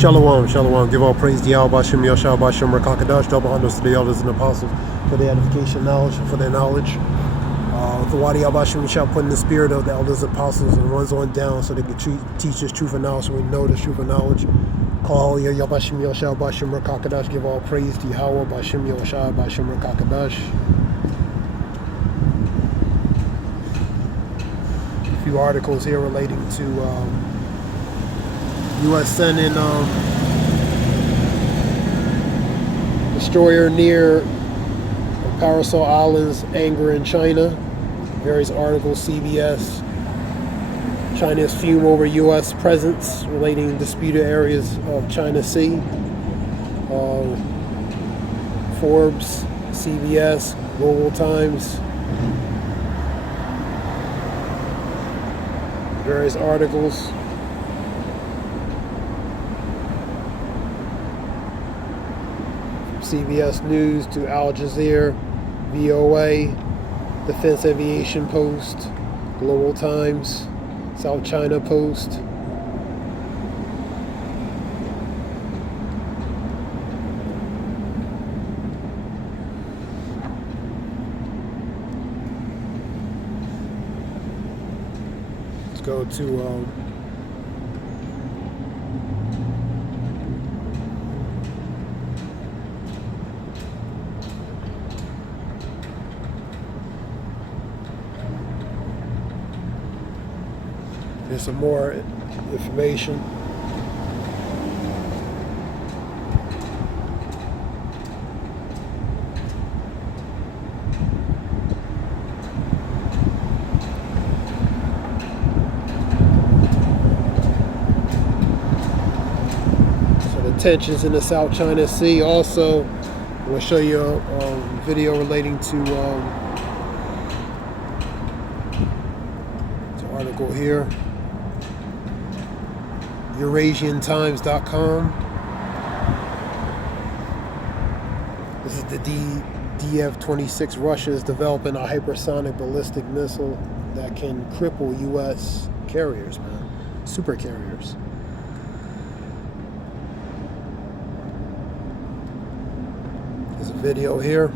Shalom, shalom. Give all praise to Yahweh, Bashem, Yashah, Bashem, Rakakadash, double honors to the elders and apostles for their edification, knowledge, and for their knowledge. The Wadi Yahweh shall put in the spirit of the elders, apostles, and ones on down so they can teach us truth and knowledge, so we know the truth and knowledge. Call Yahweh, Bashem, Yashah, Bashem, Rakakadash. Give all praise to Yahweh, Bashem, Yashah, Bashem, Rakakadash. A few articles here relating to U.S. sending destroyer near Parasol Islands, anger in China. Various articles, CBS. China's fume over U.S. presence relating disputed areas of China Sea. Forbes, CBS, Global Times. Various articles. CBS News to Al Jazeera, VOA, Defense Aviation Post, Global Times, South China Post. Let's go to there's some more information. So the tensions in the South China Sea. Also, I'm going to show you a video relating to this article here. EurasianTimes.com. This is the DF-26. Russia is developing a hypersonic ballistic missile that can cripple U.S. carriers, man. Super carriers. There's a video here.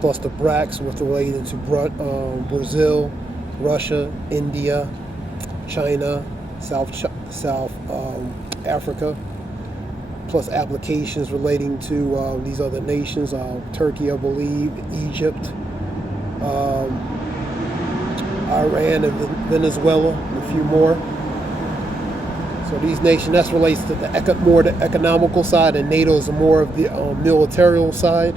Plus the BRICS, with related to Brazil, Russia, India, China, South Africa. Plus applications relating to these other nations, Turkey, I believe, Egypt, Iran, and Venezuela, and a few more. So these nations, that relates to the more the economical side, and NATO is more of the military side.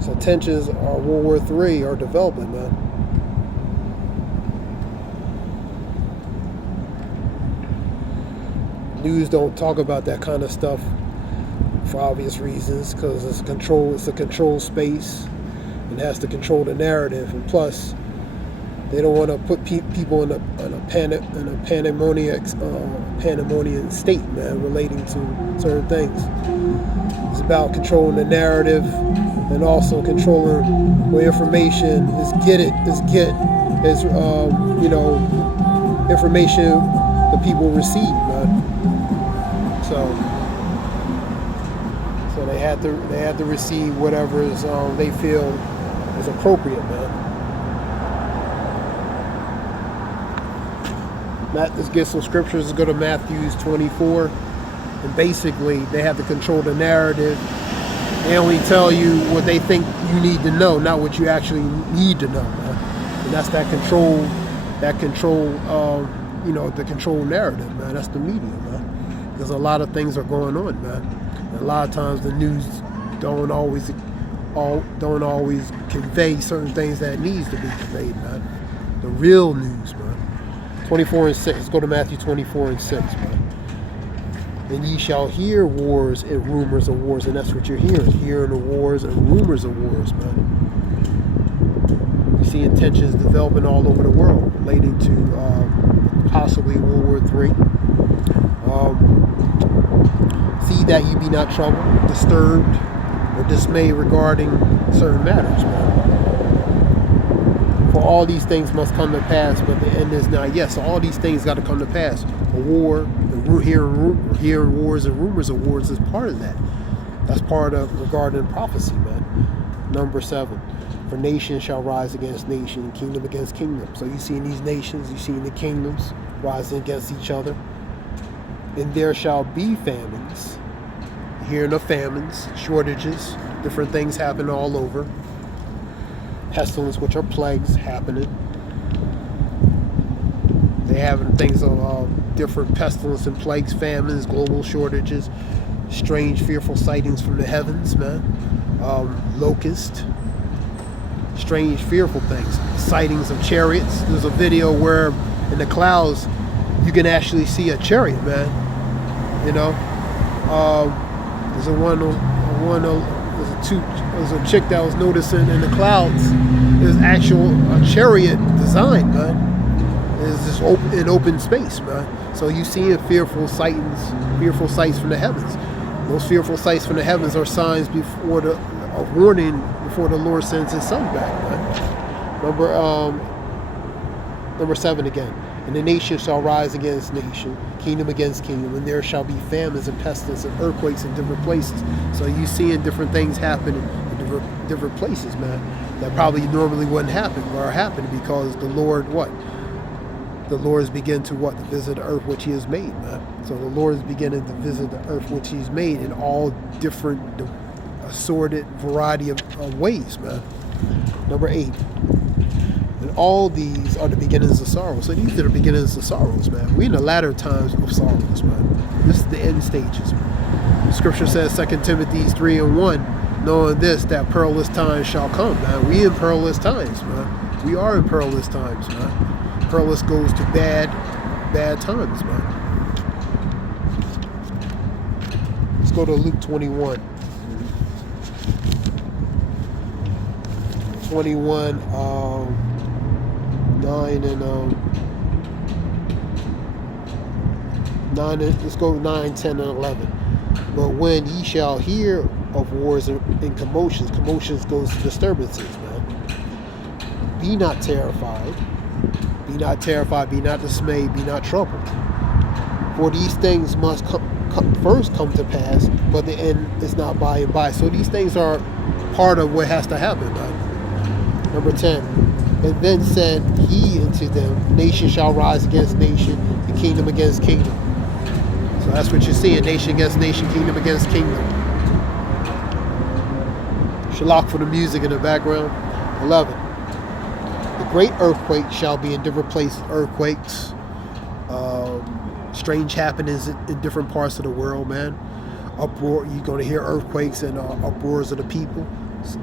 So tensions are World War III are developing, man. News don't talk about that kind of stuff for obvious reasons, because it's a control space, and has to control the narrative. And plus, they don't want to put people in a pandemonium state, man, relating to certain things. It's about controlling the narrative, and also controlling where information is information the people receive, man. So they had to receive whatever is they feel is appropriate, man. Let's get some scriptures. Let's go to Matthew 24. And basically, they have to control the narrative. They only tell you what they think you need to know, not what you actually need to know, man. And that's the control narrative, man. That's the media, man. Because a lot of things are going on, man. And a lot of times the news don't always convey certain things that needs to be conveyed, man. The real news, man. 24 and 6. Let's go to Matthew 24 and 6, man. And ye shall hear wars and rumors of wars, and that's what you're hearing of wars and rumors of wars, man. You see tensions developing all over the world, relating to possibly World War III. See that you be not troubled, disturbed, or dismayed regarding certain matters, man. For all these things must come to pass, but the end is not yet. So all these things got to come to pass. A war, hearing wars and rumors of wars is part of that. That's part of regarding prophecy, man. Number 7. For nation shall rise against nation, and kingdom against kingdom. So you see in these nations, you see in the kingdoms rising against each other. And there shall be famines. Hearing of famines, shortages, different things happen all over. Pestilence, which are plagues, happening. They having things of different pestilence and plagues, famines, global shortages, strange, fearful sightings from the heavens, man. Locust, strange, fearful things. Sightings of chariots. There's a video where in the clouds you can actually see a chariot, man. You know, there's a chick that was noticing in the clouds. There's actual chariot design, man. It's just in open space, man. So you see fearful sights from the heavens. Those fearful sights from the heavens are signs before a warning before the Lord sends His Son back, man. Number 7 again. And the nation shall rise against nation, kingdom against kingdom, and there shall be famines and pestilence and earthquakes in different places. So you seeing different things happening in different places, man, that probably normally wouldn't happen or are happening because the Lord, the Lord is beginning to to visit the earth which He has made, man. So the Lord is beginning to visit the earth which He's made in all different assorted variety of ways, man. Number 8. And all these are the beginnings of sorrow. So these are the beginnings of sorrows, man. We're in the latter times of sorrows, man. This is the end stages. The scripture says, 2 Timothy 3 and 1, knowing this, that perilous times shall come, man. We in perilous times, man. We are in perilous times, man. Perilous goes to bad times, man. Let's go to Luke 21. 21, 9 and 9. Let's go 9, 10, and 11. But when ye shall hear of wars and commotions goes to disturbances, man. Be not terrified. Be not terrified. Be not dismayed. Be not troubled. For these things must first come to pass, but the end is not by and by. So these things are part of what has to happen, man. Number 10. And then said he unto them, nation shall rise against nation, and kingdom against kingdom. So that's what you're seeing, nation against nation, kingdom against kingdom. Shalak for the music in the background. 11. The great earthquake shall be in different places, earthquakes, strange happenings in different parts of the world, man. Uproar, you're going to hear earthquakes and uproars of the people.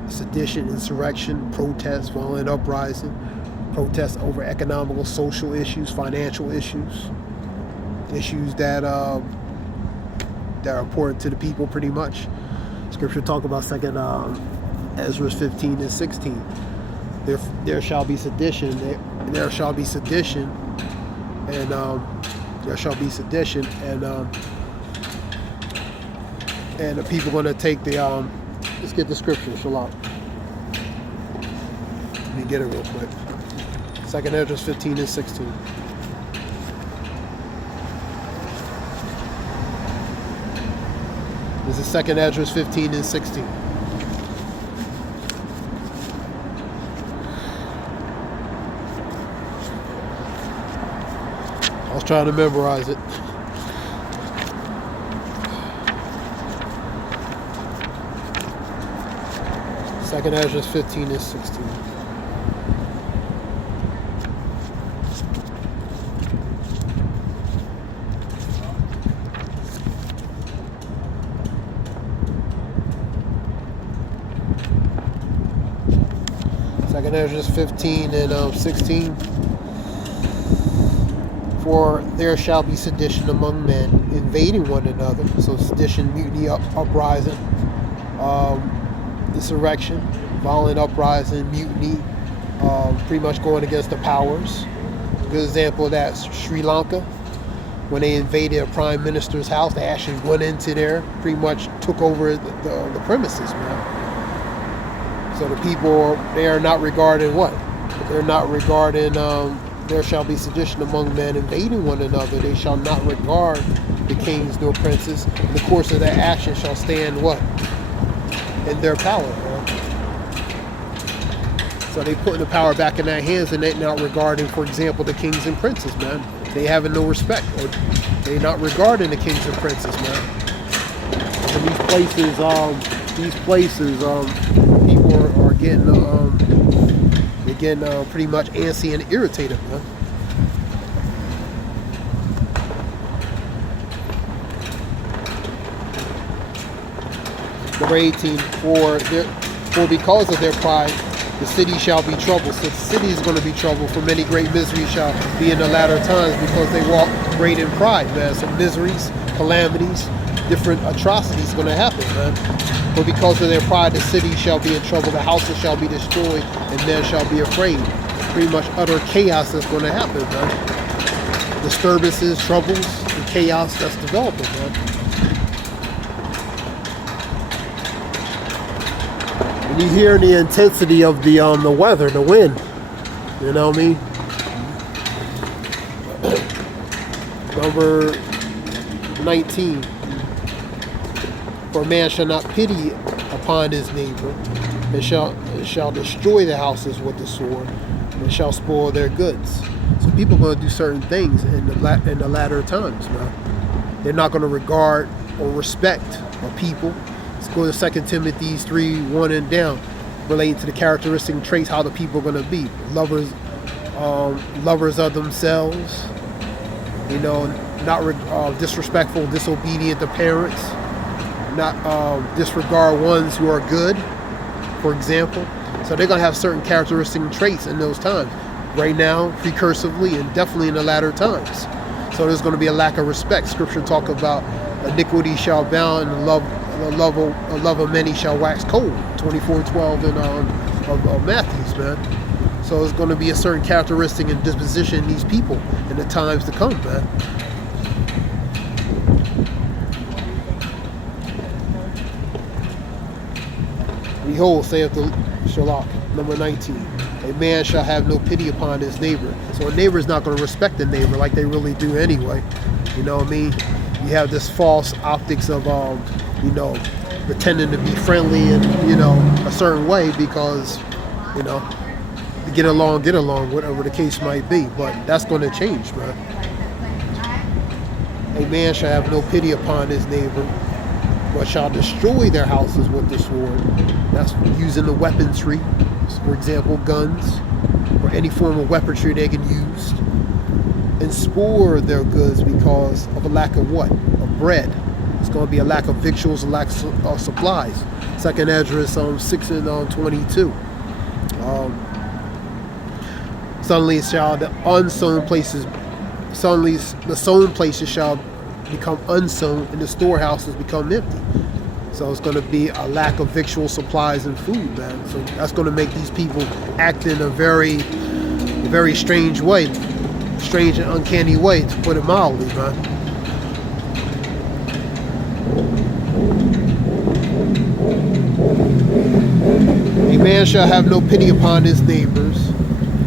Sedition, insurrection, protests, violent uprising, protests over economical, social issues, financial issues that are important to the people pretty much. Scripture talk about Ezra 15 and 16. There shall be sedition, and there shall be sedition, and the people going to take the let's get the scripture, Shalom. Let me get it real quick. 2 Ezra 15 and 16. This is 2 Ezra 15 and 16. was trying to memorize it. Second Ezra 15 and 16. Second Ezra 15 and 16. For there shall be sedition among men, invading one another. So sedition, mutiny, uprising, insurrection, violent uprising, mutiny, pretty much going against the powers. A good example of that is Sri Lanka. When they invaded a prime minister's house, they actually went into there, pretty much took over the premises, man. So the people, they are not regarding what? They're not regarding, there shall be sedition among men, invading one another. They shall not regard the kings nor princes. In the course of their action shall stand what? In their power, man. So they putting the power back in their hands, and they're not regarding, for example, the kings and princes, man. They having no respect, or they not regarding the kings and princes, man. And these places, people are getting, they're getting pretty much antsy and irritated, man. Number 18, for because of their pride, the city shall be troubled. So the city is going to be troubled, for many great miseries shall be in the latter times, because they walk great in pride, man. So miseries, calamities, different atrocities going to happen, man. For because of their pride, the city shall be in trouble, the houses shall be destroyed, and men shall be afraid. Pretty much utter chaos that's going to happen, man. Disturbances, troubles, and chaos that's developing, man. And you hear the intensity of the weather, the wind. You know what I mean? Number 19. For man shall not pity upon his neighbor, and shall destroy the houses with the sword, and shall spoil their goods. So people are going to do certain things in the latter times, man. They're not going to regard or respect a people. Let's go to 2 Timothy 3:1 and down, relating to the characteristic and traits how the people are going to be. Lovers of themselves, you know, not disrespectful, disobedient to parents, not disregard ones who are good, for example. So they're going to have certain characteristic and traits in those times. Right now, precursively, and definitely in the latter times. So there's going to be a lack of respect. Scripture talk about iniquity shall abound, and the love of many shall wax cold. 24:12 in of Matthews, man. So there's going to be a certain characteristic and disposition in these people in the times to come, man. Behold, saith the Shalach, number 19, a man shall have no pity upon his neighbor. So a neighbor is not going to respect the neighbor like they really do anyway. You know what I mean? You have this false optics of, you know, pretending to be friendly and, you know, a certain way because, you know, to get along, whatever the case might be. But that's going to change, man. A man shall have no pity upon his neighbor, but shall destroy their houses with the sword. That's using the weaponry, for example, guns, or any form of weaponry they can use, and spoil their goods because of a lack of what? Of bread. It's going to be a lack of victuals, a lack of supplies. 2 Ezra 6 and 22. Suddenly shall the unsown places, suddenly the sown places shall become unsown, and the storehouses become empty. So it's going to be a lack of victual supplies and food, man. So that's going to make these people act in a very strange way, strange and uncanny way, to put it mildly, man. A man shall have no pity upon his neighbors,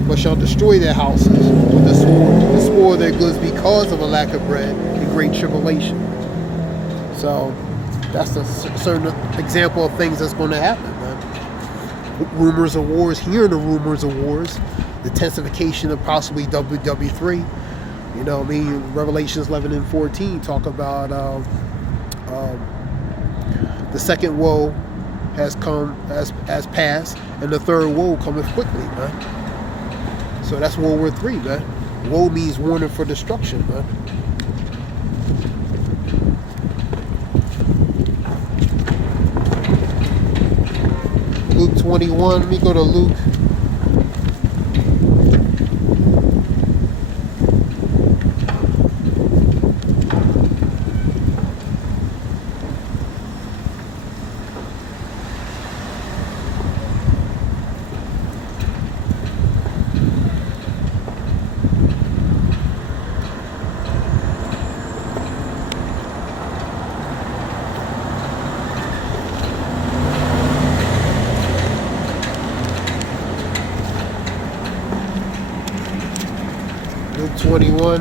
but shall destroy their houses with the sword, and spoil their goods because of a lack of bread and great tribulation. So that's a certain example of things that's going to happen, man. Rumors of wars, hearing the rumors of wars, the intensification of possibly WW3, You know what I mean? Revelations 11 and 14 talk about the second woe has come, has passed, and the third woe cometh quickly, man. So that's World War III, man. Woe means warning for destruction, man. Luke 21, let me go to Luke. Luke 21.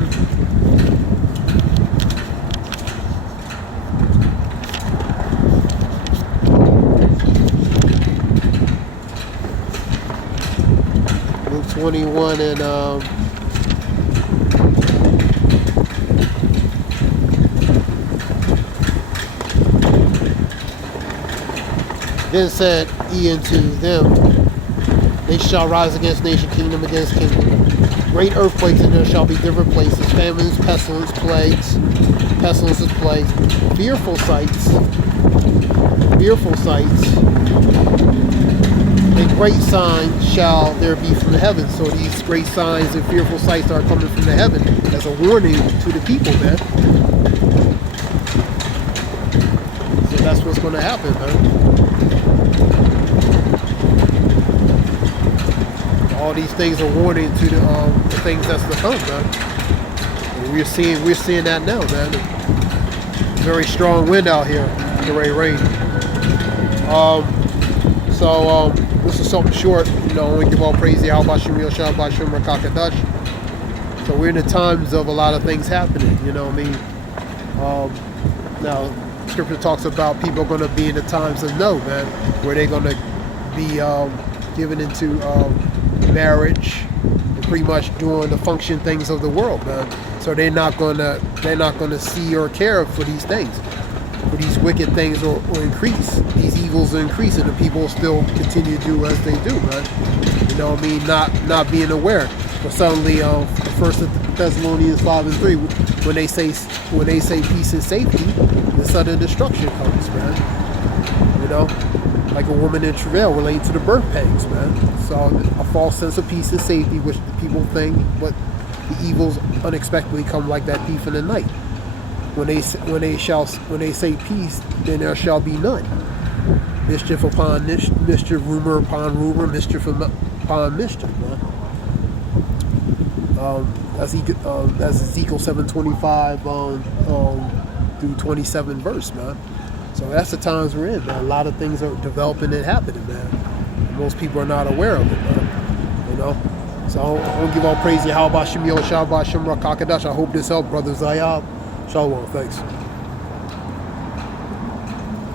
Luke 21 and then said he unto them, they shall rise against nation, kingdom against kingdom. Great earthquakes, and there shall be different places, famines, pestilences, plagues, fearful sights, and great signs shall there be from the heavens. So these great signs and fearful sights are coming from the heaven as a warning to the people, man. So that's what's going to happen, man. All these things are warning to the things that's to come, man. And we're seeing that now, man. Very strong wind out here. The rain. This is something short. You know, we give all praise to Yahweh Shem Yoshua Bashim Rakakadash. So we're in the times of a lot of things happening. You know what I mean? Now, Scripture talks about people going to be in the times of no, man, where they're going to be given into marriage and pretty much doing the function things of the world, man. So they're not gonna see or care for these things. For these wicked things will increase. These evils will increase, and the people will still continue to do as they do, man. You know what I mean? Not being aware. But suddenly, First Thessalonians 5 and 3, when they say peace and safety, the sudden destruction comes, man. You know, like a woman in travail relating to the birth pangs, man. So a false sense of peace and safety, which the people think, but the evils unexpectedly come like that thief in the night. When they say peace, then there shall be none. Mischief upon mischief, rumor upon rumor, mischief upon mischief, man. That's Ezekiel 7:25 through 27 verse, man. So that's the times we're in, man. A lot of things are developing and happening, man. Most people are not aware of it, man. You know? So I want to give all praise to Yahweh Shem Yoshua Bashim Rakakadash. I hope this helped, Brother Zayab. Shalom, thanks.